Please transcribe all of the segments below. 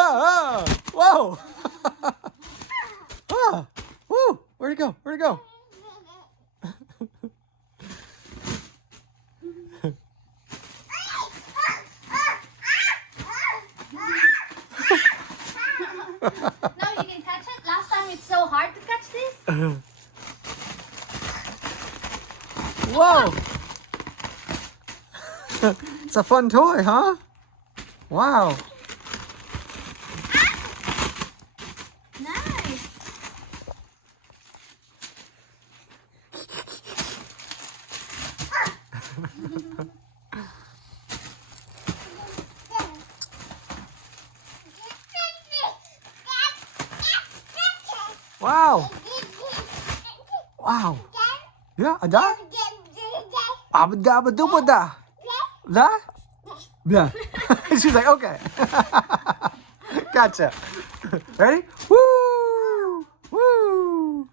Ah, ah, whoa! Ah, woo! Where'd it go? Where'd it go? Now you can catch it. Last time it's so hard to catch this. Whoa! It's a fun toy, huh? Wow. Nice. Wow. Wow. Yeah, ada? Abadabadubada. Da? Yeah. She's like, okay. Gotcha. Ready? Woo! Woo!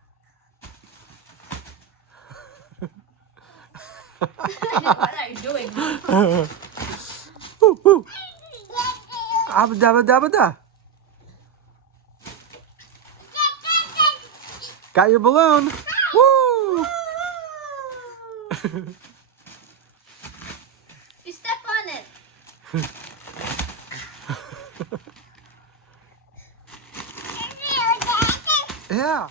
What are you doing? Woo, woo. Abadabadabada. Got your balloon. Woo! You step on it. Yeah.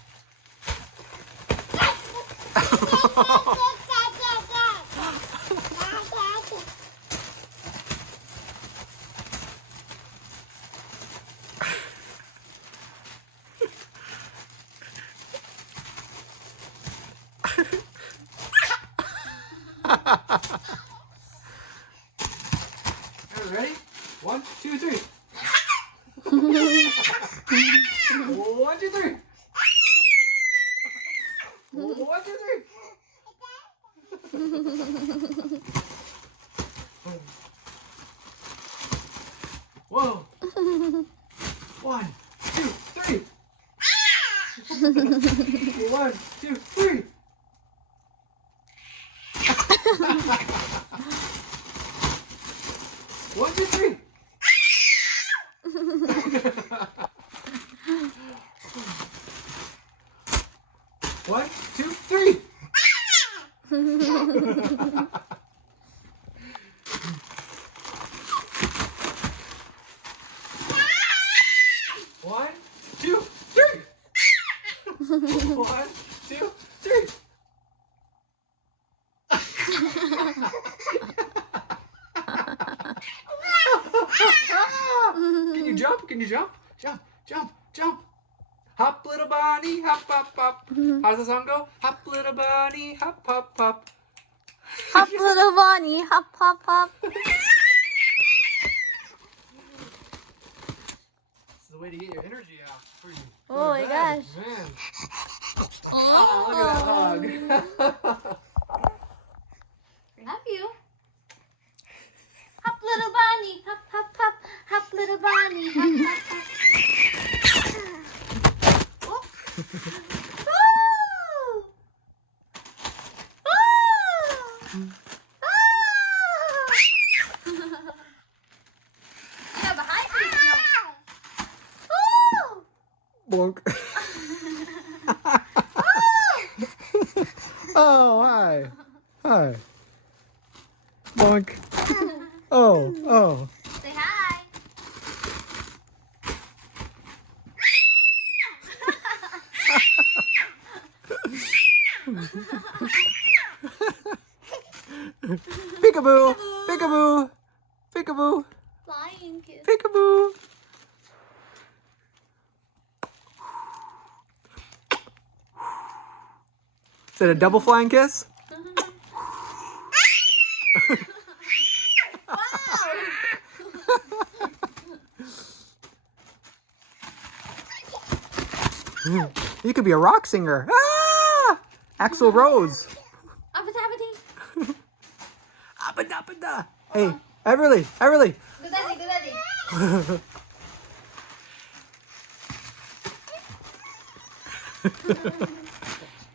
Ready? 1, 2, 3. 1, 2, 3. 1, 2, 3. Whoa. 1, 2, 3. 1, 2, 3. One, two, three. One, two, three. One, two, three. 1, 2, 3. Can you jump? Can you jump? Jump, jump, jump. Hop, little bunny, hop, hop, hop. How does the song go? Hop, little bunny, hop, hop, hop. Hop, little bunny, hop, hop, hop. This is the way to get your energy out for you. Oh my gosh. Man. Oh, look at that hug. Love you. Hop, little bunny, hop, hop, hop. Hop, little bunny, hop, hop, hop. Oh. Woo! Woo! Yeah, but I think no. Woo! Bonk. Oh, hi. Hi. Bonk. Oh, oh. Say hi. Peekaboo. Peekaboo. Peekaboo. Flying kiss. Peekaboo. Is it a double flying kiss? You could be a rock singer. Ah! Axl Rose. Abba-dabba-dee. Abba-dabba-da. Hey, Everly, Everly. Do daddy, do daddy.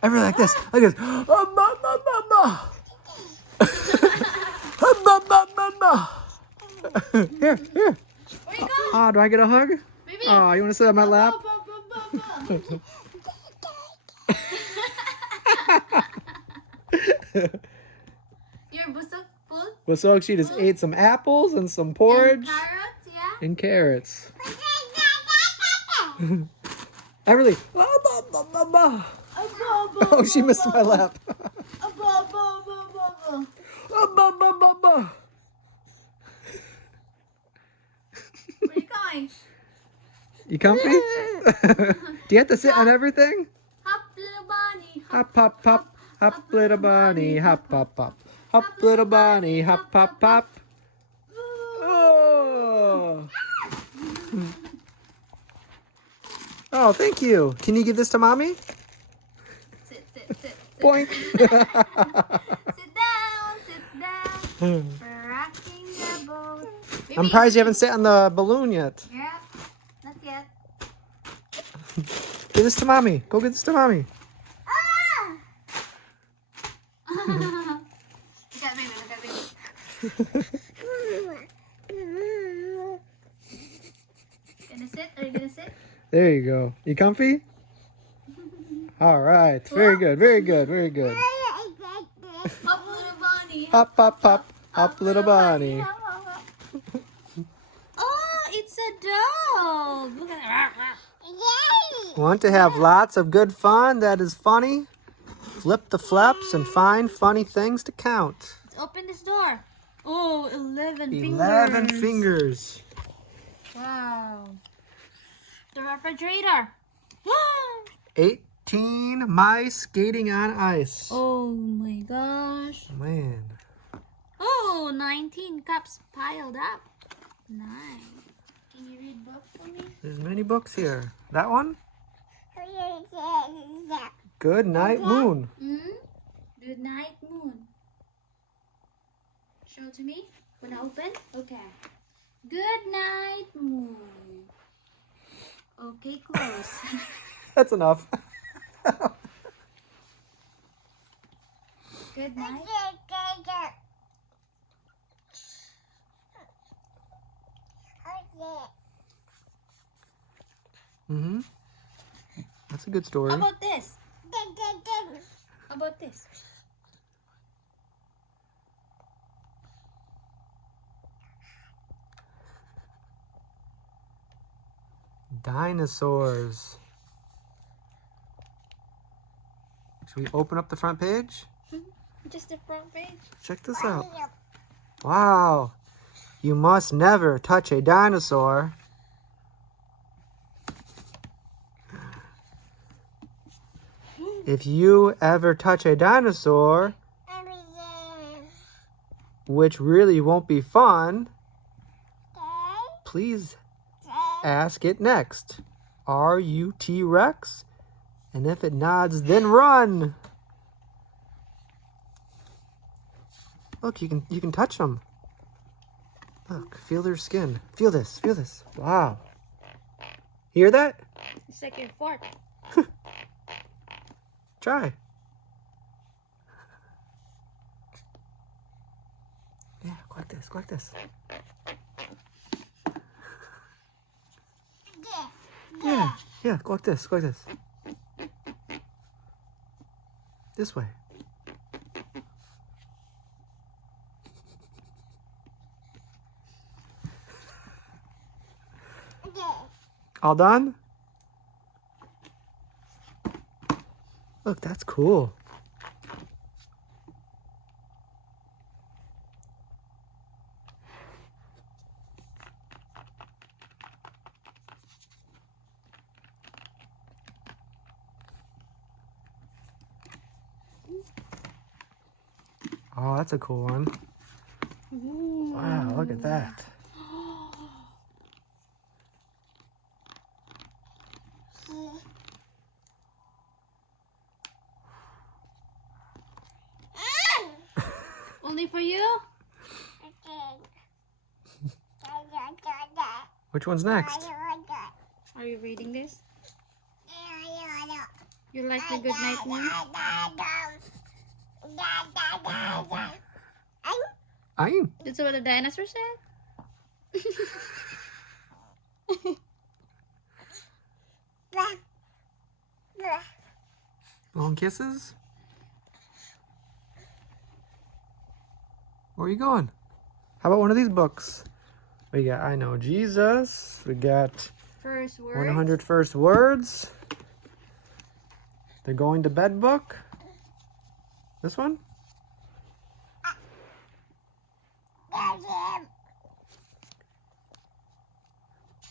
Everly like this, like this. Here, here. Where you go? Oh, do I get a hug? Baby. Oh, you want to sit on my lap? Your busok full? Well, so she just ate some apples and some porridge And carrots, yeah? and carrots. Everly. Oh, she missed my lap. Where are you going? You comfy? Do you have to sit on everything? Hop, little bunny. Hop, hop, hop. Hop, little bunny. Hop, hop, hop. Hop, little bunny. Hop, hop, hop. Oh. Oh, thank you. Can you give this to mommy? Sit, sit, sit. Boink. Sit down, sit down. We're rocking the boat. I'm Baby. surprised you haven't sat on the balloon yet. Yeah, not yet. Give this to mommy. Go get this to mommy. Look at baby, look at baby. Gonna sit? Are you gonna sit? There you go. You comfy? All right. Very good. Very good. Very good. Hop, little bunny. Hop, hop, hop. Hop, little bunny. Hop, hop, hop. Oh, it's a dog. Look at that. Want to have lots of good fun that is funny? Flip the flaps and find funny things to count. Let's open this door. Oh, 11 fingers. 11 fingers. Wow. The refrigerator. 18 mice skating on ice. Oh my gosh. Man. Oh, 19 cups piled up. Nice. Can you read books for me? There's many books here. That one? Good night, moon. Good night, moon. Show it to me. Wanna open? Okay. Good night, moon. Okay, close. That's enough. Good night. Mm-hmm. That's a good story. How about this? How about this? Dinosaurs. Should we open up the front page? Just the front page. Check this out. Wow. You must never touch a dinosaur. If you ever touch a dinosaur, which really won't be fun, please ask it next. Are you T-Rex? And if it nods, then run. Look, you can touch them. Look, feel their skin. Feel this, feel this. Wow. Hear that? It's like your fork. Try. Yeah, go like this, go like this. Yeah, go like this, go like this. This way. All done? Look, that's cool. Oh, that's a cool one. Ooh. Wow, look at that. Only for you? Which one's next? Are you reading this? You like the good night moon? I'm. That's what the dinosaur said? Long kisses? Where are you going? How about one of these books? We got I Know Jesus. We got First word. 100 First Words. The Going to Bed book. This one?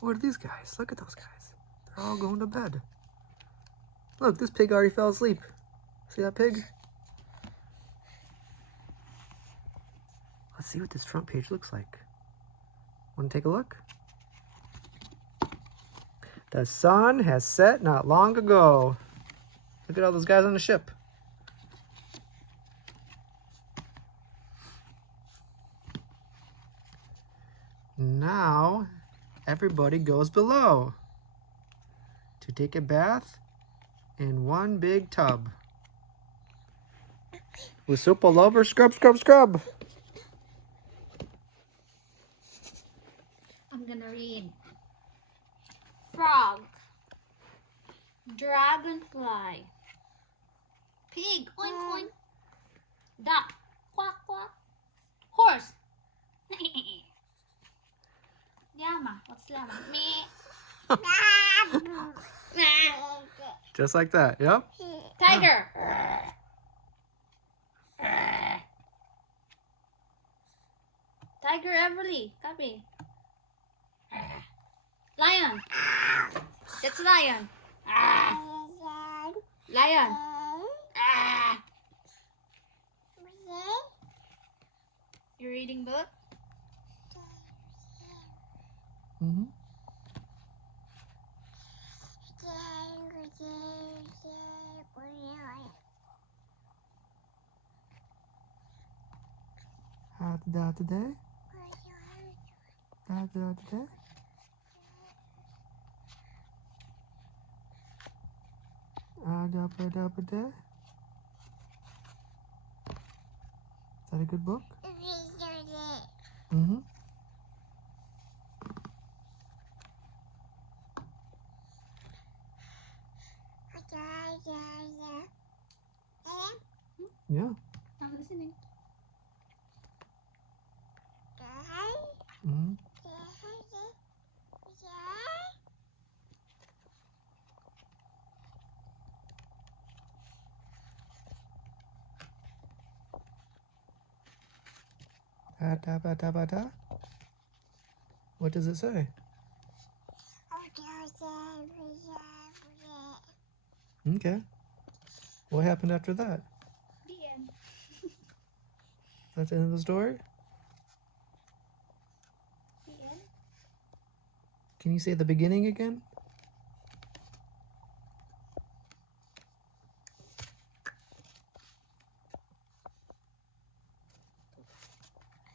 What are these guys? Look at those guys. They're all going to bed. Look, this pig already fell asleep. See that pig? Let's see what this front page looks like. Want to take a look? The sun has set not long ago. Look at all those guys on the ship. Now, everybody goes below to take a bath in one big tub. With soap all over, scrub, scrub, scrub. I'm gonna read. Frog. Dragonfly. Pig. Oink oink. Duck. Quack quack. Horse. Llama. What's llama? Me. Just like that, yep. Tiger. Tiger Everly. Copy. Lion. That's lion. Lion. You're reading book? Mm-hmm. Da today. Da today. Da day. Is that a good book? Mm-hmm. Yeah. I'm listening. Mm-hmm. Da. What does it say? Okay. What happened after that? The end. That's the end of the story? The end. Can you say the beginning again?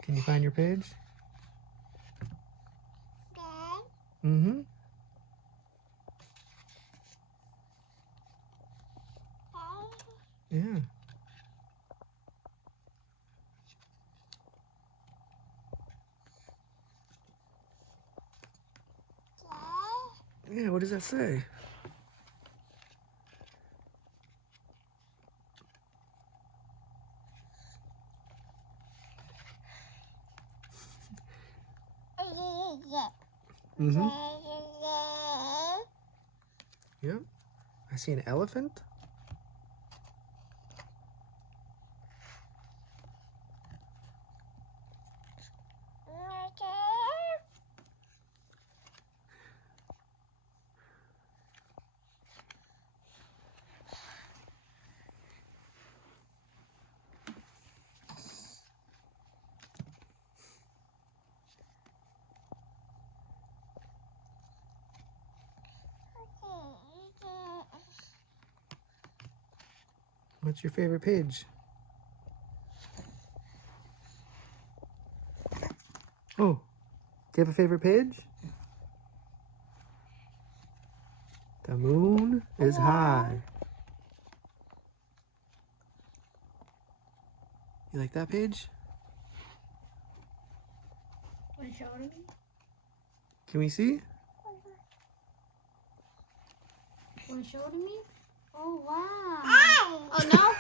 Can you find your page? Mm-hmm. Yeah. Yeah, what does that say? Mm-hmm. Yep. I see an elephant. What's your favorite page? Oh, do you have a favorite page? The moon is high. You like that page? Want to show it to me? Can we see? Want to show to me? Oh, wow. Oh, no?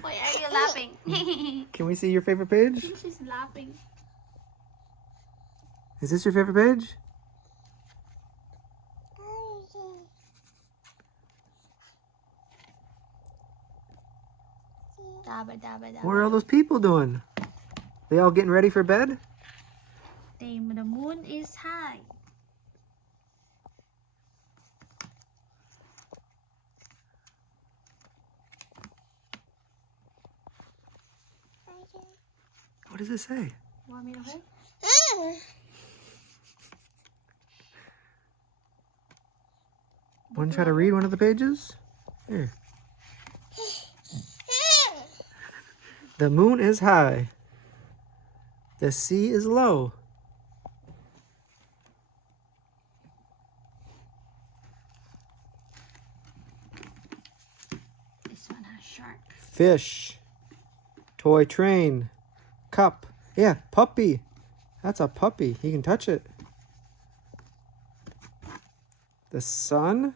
Why are you laughing? Can we see your favorite page? She's laughing. Is this your favorite page? What are all those people doing? They all getting ready for bed? The moon is high. What does it say? Want me to hold? Want to try to read one of the pages? Here. The moon is high. The sea is low. This one has shark. Fish. Toy train. Cup. Yeah, puppy. That's a puppy. He can touch it. The sun.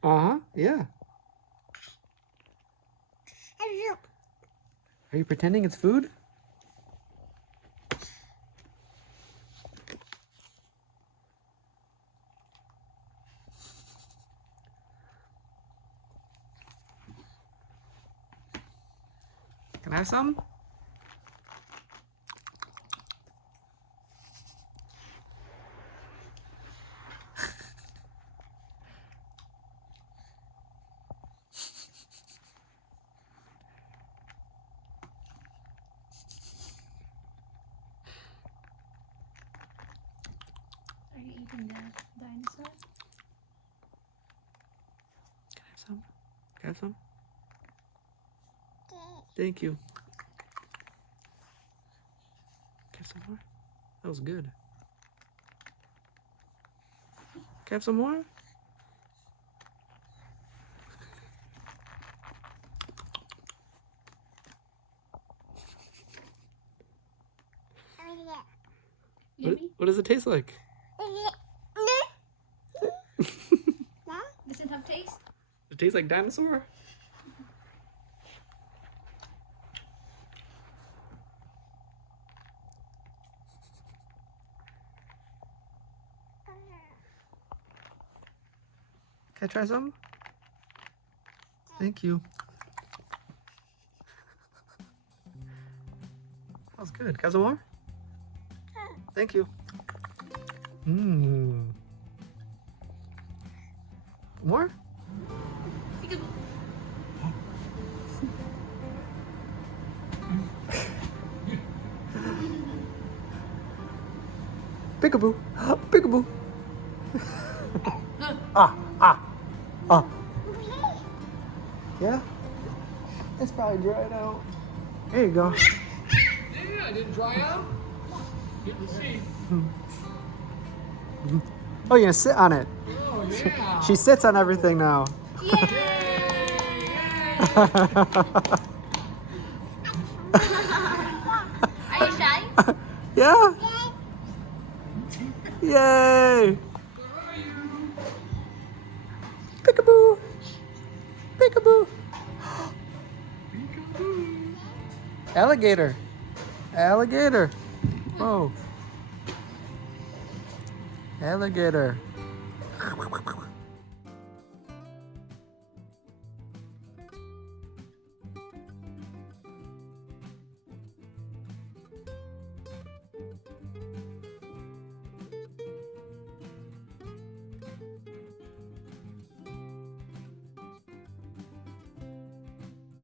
Uh-huh, yeah. Are you pretending it's food? Can I have some? Are you eating the dinosaur? Can I have some? Can I have some? Thank you. Can I have some more? That was good. Can I have some more? What does it taste like? Does it have taste? It tastes like dinosaur? Can I try some? Thank you. That was good. Can I have some more? Thank you. Mmm. More? Peekaboo. Peekaboo. Ah. Yeah? It's probably dried out. There you go. Yeah, it didn't dry out. Get the seed. Oh, you're gonna sit on it. Oh, yeah. She sits on everything now. Yay! Are you shy? Yeah? Yay! Peekaboo! Peekaboo! Alligator! Alligator! Whoa! Alligator!